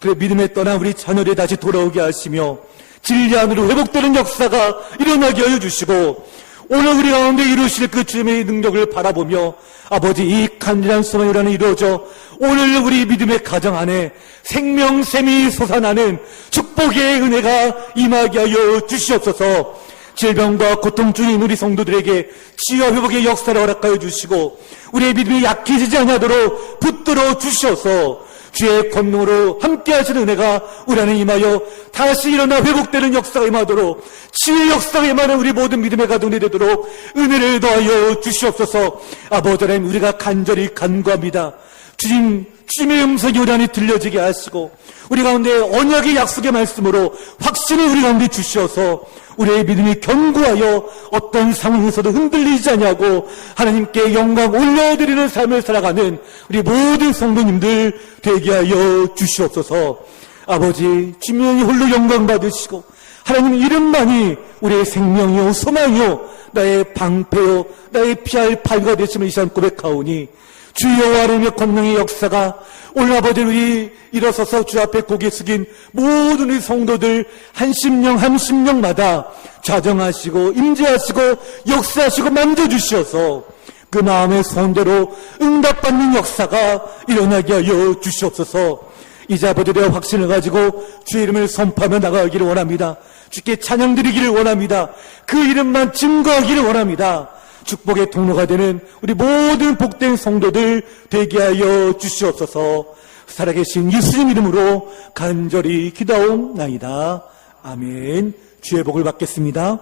그래 믿음에 떠난 우리 자녀들이 다시 돌아오게 하시며 진리 안으로 회복되는 역사가 일어나게 하여 주시고 오늘 우리 가운데 이루실 그 주님의 능력을 바라보며 아버지 이 간절한 소망이 이루어져 오늘 우리 믿음의 가정 안에 생명샘이 솟아나는 축복의 은혜가 임하게 하여 주시옵소서. 질병과 고통 중인 우리 성도들에게 치유와 회복의 역사를 허락하여 주시고 우리의 믿음이 약해지지 않도록 붙들어 주셔서 주의 권능으로 함께 하시는 은혜가 우리 안에 임하여 다시 일어나 회복되는 역사가 임하도록 치유의 역사가 임하는 우리 모든 믿음의 가정이 되도록 은혜를 더하여 주시옵소서. 아버지 하나님, 우리가 간절히 간구합니다. 주님의 음성이 우리 안에 들려지게 하시고 우리 가운데 언약의 약속의 말씀으로 확신을 우리 가운데 주시어서 우리의 믿음이 견고하여 어떤 상황에서도 흔들리지 않냐고 하나님께 영광 올려드리는 삶을 살아가는 우리 모든 성도님들 되게 하여 주시옵소서. 아버지, 주님이 홀로 영광 받으시고 하나님 이름만이 우리의 생명이요 소망이요 나의 방패요 나의 피할 발과 되심을 이 시간 고백하오니 주여 하나님의 권능의 역사가 오늘 아버지 우리 일어서서 주 앞에 고개 숙인 모든 우리 성도들 한 심령마다 좌정하시고 임재하시고 역사하시고 만져주시어서 그 마음의 소원대로 응답받는 역사가 일어나게 하여 주시옵소서. 이제 아버지의 확신을 가지고 주의 이름을 선포하며 나가기를 원합니다. 주께 찬양 드리기를 원합니다. 그 이름만 증거하기를 원합니다. 축복의 통로가 되는 우리 모든 복된 성도들 되게 하여 주시옵소서. 살아계신 예수님 이름으로 간절히 기도하옵나이다. 아멘. 주의 복을 받겠습니다.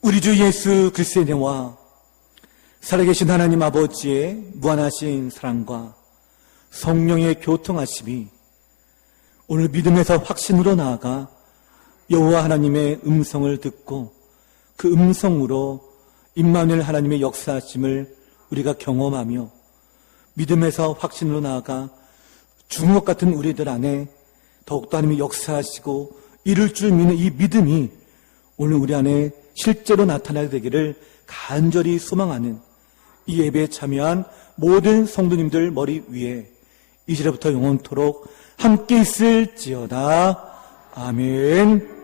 우리 주 예수 그리스도의 은혜와 살아계신 하나님 아버지의 무한하신 사랑과 성령의 교통하심이 오늘 믿음에서 확신으로 나아가 여호와 하나님의 음성을 듣고 그 음성으로 임마누엘 하나님의 역사하심을 우리가 경험하며 믿음에서 확신으로 나아가 죽은 것 같은 우리들 안에 더욱더 하나님의 역사하시고 이룰 줄 믿는 이 믿음이 오늘 우리 안에 실제로 나타나게 되기를 간절히 소망하는 이 예배에 참여한 모든 성도님들 머리 위에 이제부터 영원토록 함께 있을지어다. 아멘.